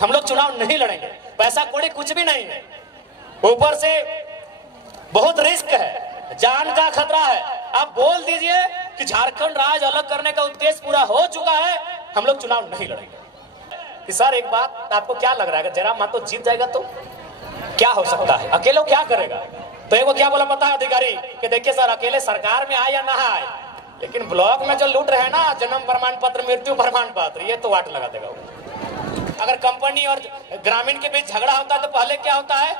हम लोग चुनाव नहीं लड़ेंगे, पैसा कौड़ी कुछ भी नहीं है, ऊपर से बहुत रिस्क है, जान का खतरा है। आप बोल दीजिए कि झारखंड राज्य अलग करने का उद्देश्य पूरा हो चुका है, हम लोग चुनाव नहीं लड़ेंगे। कि सर एक बात आपको क्या लग रहा है, अगर जयराम महतो जीत जाएगा तो क्या हो सकता है, अकेले क्या करेगा? तो एक क्या बोला पता है अधिकारी कि देखिए सर अकेले सरकार में आए या ना आए, लेकिन ब्लॉक में जो लूट रहे हैं ना जन्म प्रमाण पत्र मृत्यु प्रमाण पत्र, ये तो वाट लगा देगा। अगर कंपनी और ग्रामीण के बीच झगड़ा होता है तो पहले क्या होता है,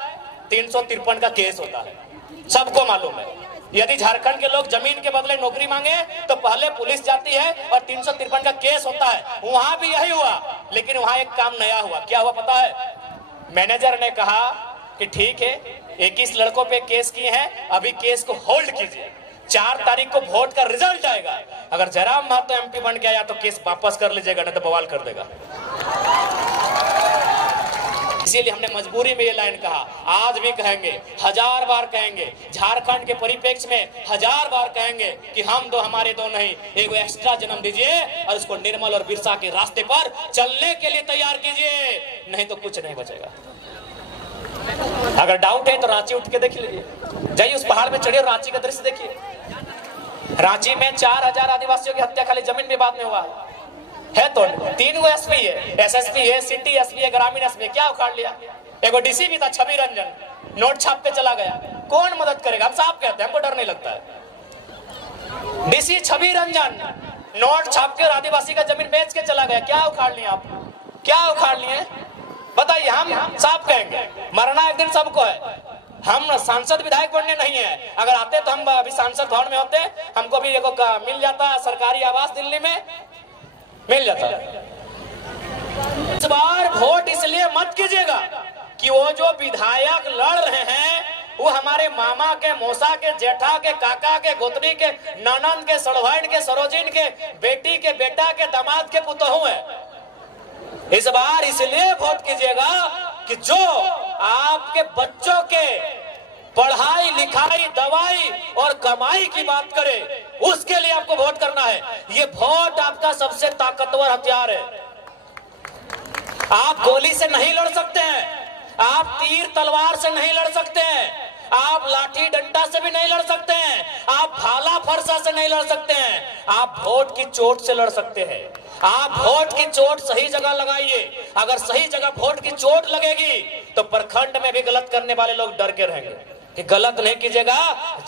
353 का केस होता है, सबको मालूम है। यदि झारखंड के लोग जमीन के बदले नौकरी मांगे तो पहले पुलिस जाती है और 353 का केस होता है। वहां भी यही हुआ, लेकिन वहां एक काम नया हुआ। क्या हुआ पता है? मैनेजर ने कहा कि ठीक है 21 लड़कों पे केस किए हैं, अभी केस को होल्ड कीजिए, 4 तारीख को वोट का रिजल्ट आएगा, अगर जयराम महतो एमपी बन गया तो केस वापस कर लीजिएगा, नहीं तो बवाल कर देगा। इसीलिए हमने मजबूरी में ये लाइन कहा, आज भी कहेंगे, 1000 बार कहेंगे, झारखंड के परिप्रेक्ष्य में 1000 बार कहेंगे कि हम दो हमारे दो नहीं, एक एक्स्ट्रा जन्म दीजिए और उसको निर्मल और बिरसा के रास्ते पर चलने के लिए तैयार कीजिए, नहीं तो कुछ नहीं बचेगा। अगर डाउट है तो रांची उठ के देख लीजिए, जाइए उस पहाड़ में चढ़िए, रांची का दृश्य देखिए। रांची में 4000 आदिवासियों की हत्या खाली जमीन विवाद में हुआ है तो 3 गो एसपी है, एसएसपी है, सिटी एसपी है, ग्रामीण एसपी, क्या उखाड़ लिया? एगो डीसी भी था छवि रंजन, नोट छाप के चला गया, कौन मदद करेगा? हम साफ कहते हैं, हमको डर नहीं लगता है। डीसी छवि रंजन नोट छाप के आदिवासी का जमीन बेच के चला गया, क्या उखाड़ लिया आप? क्या उखाड़ लिए बताइए? हम साफ कहेंगे, मरना एक दिन सबको है। हम सांसद विधायक बनने नहीं है, अगर आते तो हम अभी सांसद भवन में होते, हमको भी देखो मिल जाता सरकारी आवास दिल्ली में मिल जाता। इस बार वोट इसलिए मत कीजिएगा कि वो जो विधायक लड़ रहे हैं वो हमारे मामा के, मौसा के, जेठा के, काका के, गोतनी के, ननद के, सड़वाइन के, सरोजिन के, बेटी के, बेटा के, दामाद के पुतहू है। इस बार इसलिए वोट कीजिएगा कि जो आपके बच्चों के पढ़ाई लिखाई, दवाई और कमाई की बात करे, उसके लिए आपको वोट करना है। ये वोट आपका सबसे ताकतवर हथियार है। आप गोली से नहीं लड़ सकते हैं, आप तीर तलवार से नहीं लड़ सकते हैं, आप लाठी डंडा से भी नहीं लड़ सकते हैं, आप भाला फरसा से नहीं लड़ सकते हैं, आप वोट की चोट से लड़ सकते हैं। आप वोट की चोट सही जगह लगाइए, अगर सही जगह वोट की चोट लगेगी तो प्रखंड में भी गलत करने वाले लोग डर के रहेंगे कि गलत नहीं कीजिएगा,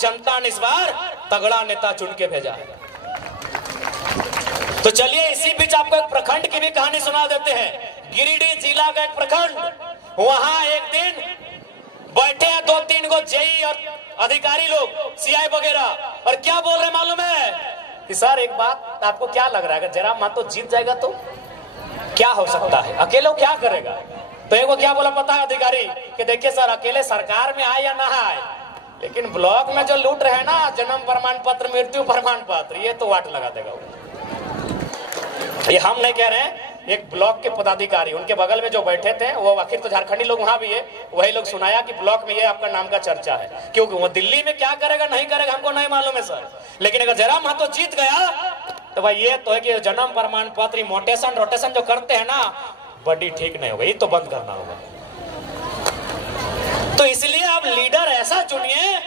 जनता ने इस बार तगड़ा नेता चुन के भेजा है। तो चलिए इसी बीच आपको एक प्रखंड की भी कहानी सुना देते हैं। गिरिडीह जिला का एक प्रखंड, वहां एक दिन बैठे हैं 2-3 गो जेई और अधिकारी लोग, सीआई वगैरह, और क्या बोल रहे मालूम है कि सर एक बात आपको क्या लग रहा है, अगर जयराम महतो जीत जाएगा तो क्या हो सकता है, अकेले क्या करेगा? तो एक क्या बोला पता है अधिकारी कि देखिए सर अकेले सरकार में आए या ना आए, लेकिन ब्लॉक में जो लूट रहे हैं ना जन्म प्रमाण पत्र मृत्यु प्रमाण पत्र, ये तो वाट लगा देगा। ये हम नहीं कह रहे हैं, एक ब्लॉक के पदाधिकारी उनके बगल में जो बैठे थे, वो आखिर तो झारखंडी लोग वहां भी है, वही लोग सुनाया कि ब्लॉक में ये आपका नाम का चर्चा है। क्योंकि वो दिल्ली में क्या करेगा नहीं करेगा हमको नहीं मालूम है सर, लेकिन अगर जयराम महतो जीत गया तो भाई ये तो है कि जन्म प्रमाण पत्र मोटेशन रोटेशन जो करते हैं ना, बड़ी ठीक नहीं होगा, ये तो बंद करना होगा। तो इसलिए आप लीडर ऐसा चुनिए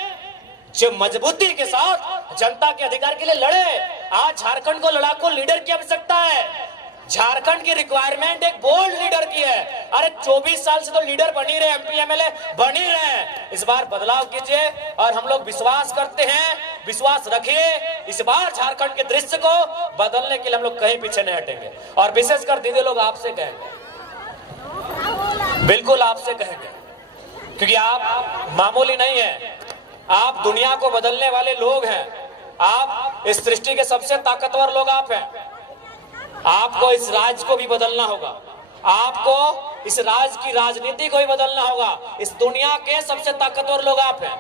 जो मजबूती के साथ जनता के अधिकार के लिए लड़े। आज झारखंड को लड़ाकू लीडर की आवश्यकता है। झारखंड की रिक्वायरमेंट एक बोल्ड लीडर की है। अरे 24 साल से तो लीडर बनी रहे, एमपी एमएलए बनी रहे। इस बार बदलाव कीजिए और हम लोग विश्वास करते हैं, विश्वास रखिए, इस बार झारखंड के दृश्य को बदलने के लिए हम लोग कहीं पीछे नहीं हटेंगे। और विशेषकर दीदी लोग आपसे कहेंगे, बिल्कुल आपसे कहेंगे, क्योंकि आप मामूली नहीं है, आप दुनिया को बदलने वाले लोग हैं। आप इस सृष्टि के सबसे ताकतवर लोग आप हैं। आपको इस राज्य को भी बदलना होगा, आपको इस राज्य की राजनीति को भी बदलना होगा। इस दुनिया के सबसे ताकतवर लोग आप हैं।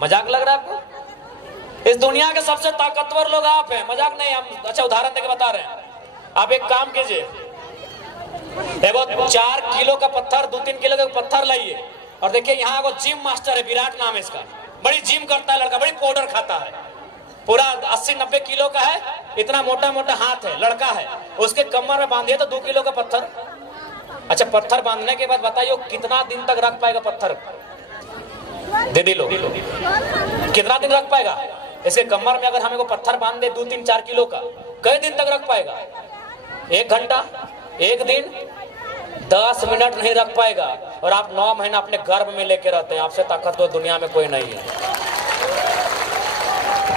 मजाक लग रहा है आपको? इस दुनिया के सबसे ताकतवर लोग आप हैं, मजाक नहीं, हम अच्छा उदाहरण देके बता रहे हैं। आप एक काम कीजिए, देखो 4 किलो का पत्थर, 2-3 किलो का पत्थर लाइए और देखिए यहाँ को जिम मास्टर है, विराट नाम है इसका, बड़ी जिम करता है लड़का, बड़ी पाउडर खाता है, पूरा 80-90 किलो का है, इतना मोटा मोटा हाथ है, लड़का है, उसके कमर में बांधिए तो 2 किलो का पत्थर अच्छा, पत्थर बांधने के बाद बताइए कितना दिन तक रख पाएगा पत्थर? दीदी लोग कितना दिन रख पाएगा? इसके कमर में अगर हमें को पत्थर बांध दे 2-3-4 किलो का, कई दिन तक रख पाएगा? 1 घंटा, 1 दिन, 10 मिनट नहीं रख पाएगा। और आप 9 महीना अपने गर्भ में लेके रहते हैं। आपसे ताकतवर दुनिया में कोई नहीं है।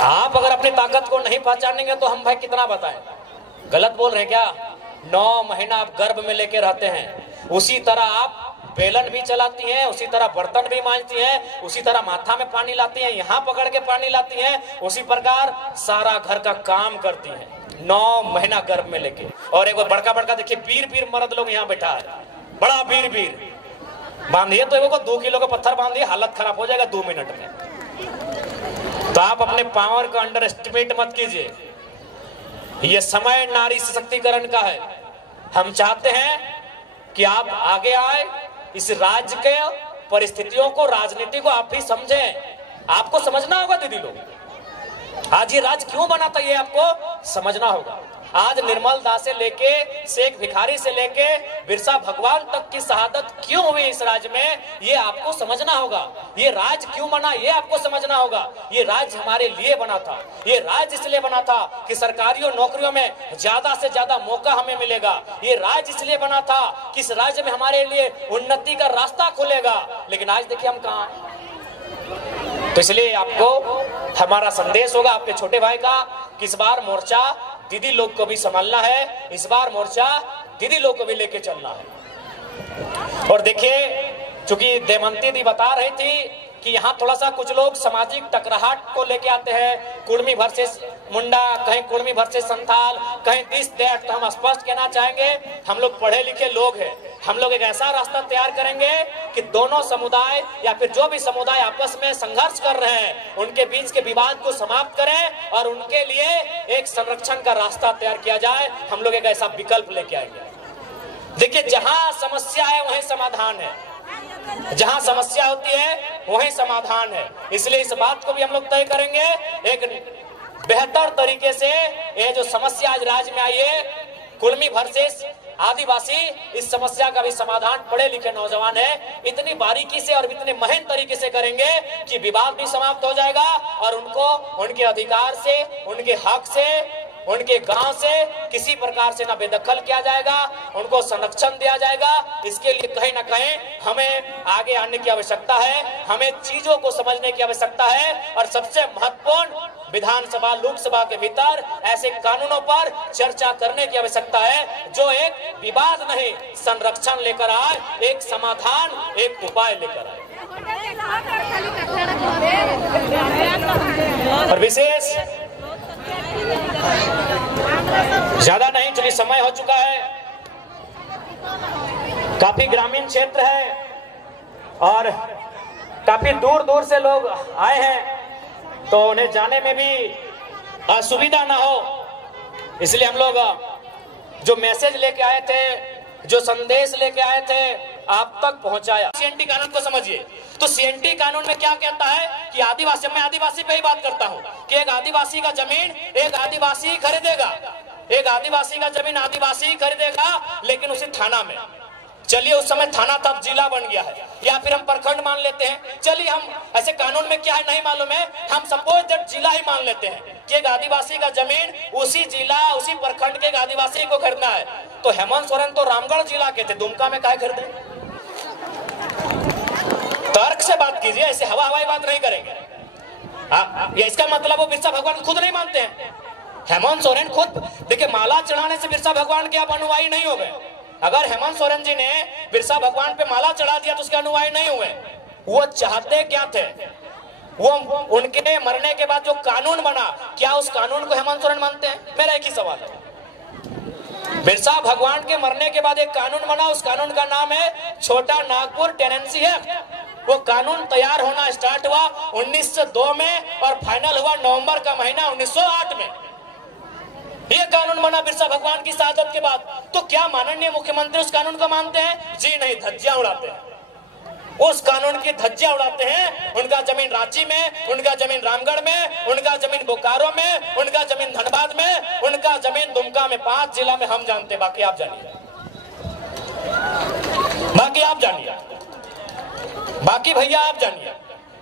आप अगर अपनी ताकत को नहीं पहचानेंगे तो हम भाई कितना बताएं? गलत बोल रहे हैं क्या? 9 महीना आप गर्भ में लेके रहते हैं। उसी तरह आप बेलन भी चलाती हैं, उसी तरह बर्तन भी मांजती हैं, उसी तरह माथा में पानी लाती हैं, यहाँ पकड़ के पानी लाती हैं, उसी प्रकार सारा घर का काम करती हैं 9 महीना गर्भ में लेके। और एक बड़का बड़का देखिए वीर मर्द लोग यहाँ बैठा है, बड़ा वीर बांधिए तो एगो 2 किलो का पत्थर बांधिए, हालत खराब हो जाएगा 2 मिनट में। तो आप अपने पावर का अंडर एस्टिमेट मत कीजिए। ये समय नारी सशक्तिकरण का है। हम चाहते हैं कि आप आगे आए, इस राज्य के परिस्थितियों को, राजनीति को आप भी समझें। आपको समझना होगा दीदी लोग, आज ये राज्य क्यों बना था ये आपको समझना होगा। आज निर्मल दास से लेके शेख भिखारी से लेके बिरसा भगवान तक की शहादत क्यों हुई इस राज्य में, ये आपको समझना होगा। ये राज्य क्यों बना ये आपको समझना होगा। ये राज्य हमारे लिए बना था। ये राज्य इसलिए बना था कि सरकारी नौकरियों में ज्यादा से ज्यादा मौका हमें मिलेगा। ये राज्य इसलिए बना था कि इस राज्य में हमारे लिए उन्नति का रास्ता खुलेगा। लेकिन आज देखिए हम कहाँ। तो इसलिए आपको हमारा संदेश होगा आपके छोटे भाई का कि इस बार मोर्चा दीदी लोग को भी संभालना है, इस बार मोर्चा दीदी लोग को भी लेके चलना है। और देखिए, चूंकि देवंती दी बता रही थी कि यहाँ थोड़ा सा कुछ लोग सामाजिक टकराहट को लेके आते हैं, कुर्मी वर्सेस मुंडा, कहीं कुर्मी वर्सेस संथाल, कहीं दिस दैट। तो हम स्पष्ट कहना चाहेंगे, हम लोग पढ़े लिखे लोग हैं। हम लोग एक ऐसा रास्ता तैयार करेंगे कि दोनों समुदाय या फिर जो भी समुदाय आपस में संघर्ष कर रहे हैं, उनके बीच के विवाद को समाप्त करें और उनके लिए एक संरक्षण का रास्ता तैयार किया जाए। हम लोग एक ऐसा विकल्प लेके आएंगे। देखिए, जहां समस्या है वहीं समाधान है, जहां समस्या होती है वहीं समाधान है। इसलिए इस बात को भी हम लोग तय करेंगे एक बेहतर तरीके से। ये जो समस्या आज राज्य में आई है, कुर्मी वर्सेस आदिवासी, इस समस्या का भी समाधान पढ़े लिखे नौजवान है इतनी बारीकी से और इतने महंत तरीके से करेंगे कि विवाद भी समाप्त हो जाएगा और उनको उनके अधिकार से, उनके हक से, उनके गांव से किसी प्रकार से ना बेदखल किया जाएगा, उनको संरक्षण दिया जाएगा। इसके लिए कहीं ना कहीं हमें आगे आने की आवश्यकता है, हमें चीजों को समझने की आवश्यकता है। और सबसे महत्वपूर्ण, विधानसभा लोकसभा के भीतर ऐसे कानूनों पर चर्चा करने की आवश्यकता है जो एक विवाद नहीं, संरक्षण लेकर आए, एक समाधान, एक उपाय लेकर आए। और विशेष ज्यादा नहीं, चलिए समय हो चुका है। काफी ग्रामीण क्षेत्र है और काफी दूर दूर से लोग आए हैं, तो उन्हें जाने में भी असुविधा ना हो, इसलिए हम लोग जो मैसेज लेके आए थे, जो संदेश लेके आए थे, आप तक पहुंचाया। सीएनटी कानून को समझिए। तो सीएनटी कानून में क्या कहता है कि आदिवासी, मैं आदिवासी पे ही बात करता हूं, कि एक आदिवासी का जमीन एक आदिवासी खरीदेगा, एक आदिवासी का जमीन आदिवासी खरीदेगा, लेकिन उसी थाना में। चलिए, उस समय थाना तब जिला बन गया है, या फिर हम प्रखंड मान लेते हैं। चलिए, हम ऐसे कानून में क्या है नहीं मालूम है, हम सपोज दैट जिला ही मान लेते हैं कि एक आदिवासी का जमीन उसी जिला, उसी प्रखंड के एक आदिवासी को खरीदना है। तो हेमंत सोरेन तो रामगढ़ जिला के थे, दुमका में काहे खरीदे? तर्क से बात कीजिए, ऐसे हवा हवाई बात नहीं करेंगे। ये इसका मतलब वो बिरसा भगवान खुद नहीं मानते हैं। हेमंत सोरेन खुद देखिए, माला चढ़ाने से बिरसा भगवान के आप अनुयायी नहीं हो गए। अगर हेमंत सोरेन जी ने बिरसा भगवान पे माला चढ़ा दिया तो उसके अनुयायी नहीं हुए। वो चाहते क्या थे? वो उनके मरने के बाद जो कानून बना, क्या उस कानून को हेमंत सोरेन मानते हैं? मेरा एक ही सवाल है। बिरसा भगवान के मरने के बाद एक कानून बना, उस कानून का नाम है छोटा नागपुर टेनेंसी एक्ट। वो कानून तैयार होना स्टार्ट हुआ 1902 में और फाइनल हुआ नवंबर का महीना 1908 में। ये कानून बना बिरसा भगवान की शहादत के बाद। तो क्या माननीय मुख्यमंत्री उस कानून को मानते हैं? जी नहीं, धज्जियां उड़ाते हैं। उस कानून की धज्जियां उड़ाते हैं। उनका जमीन रांची में, उनका जमीन रामगढ़ में, उनका जमीन बोकारो में, उनका जमीन धनबाद में, उनका जमीन दुमका में, 5 जिला में हम जानते, बाकी आप जानिए। बाकी आप जानिए, बाकी भैया आप जानिए।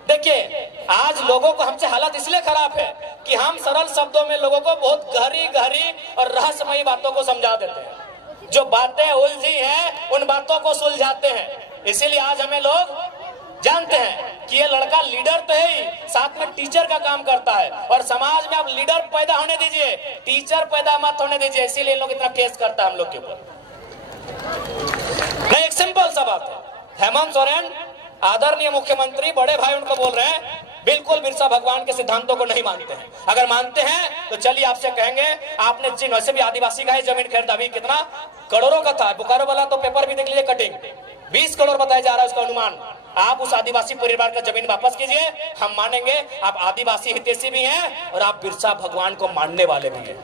देखिए आज लोगों को हमसे हालत इसलिए खराब है कि हम सरल शब्दों में लोगों को बहुत गहरी गहरी और रहस्यमयी बातों को समझा देते हैं। जो बातें उलझी हैं उन बातों को सुलझाते हैं। इसीलिए आज हमें लोग जानते हैं कि ये लड़का लीडर तो है ही, साथ में टीचर का काम करता है। और समाज में आप लीडर पैदा होने दीजिए, टीचर पैदा मत होने दीजिए। इसीलिए लोग इतना केस करता है हम लोग के ऊपर। नहीं, एक सिंपल सा बात है। हेमंत सोरेन आदरणीय मुख्यमंत्री, बड़े भाई उनको बोल रहे हैं बिल्कुल बिरसा भगवान के सिद्धांतों को नहीं मानते हैं। अगर मानते हैं तो चलिए आपसे कहेंगे, आपने जिन वैसे भी आदिवासी का है जमीन खरीदा, अभी कितना करोड़ों का था। बोकारो वाला तो पेपर भी देख लीजिए, कटिंग 20 करोड़ बताया जा रहा है उसका अनुमान। आप उस आदिवासी परिवार का जमीन वापस कीजिए, हम मानेंगे आप आदिवासी हितैषी भी हैं और आप बिरसा भगवान को मानने वाले भी हैं।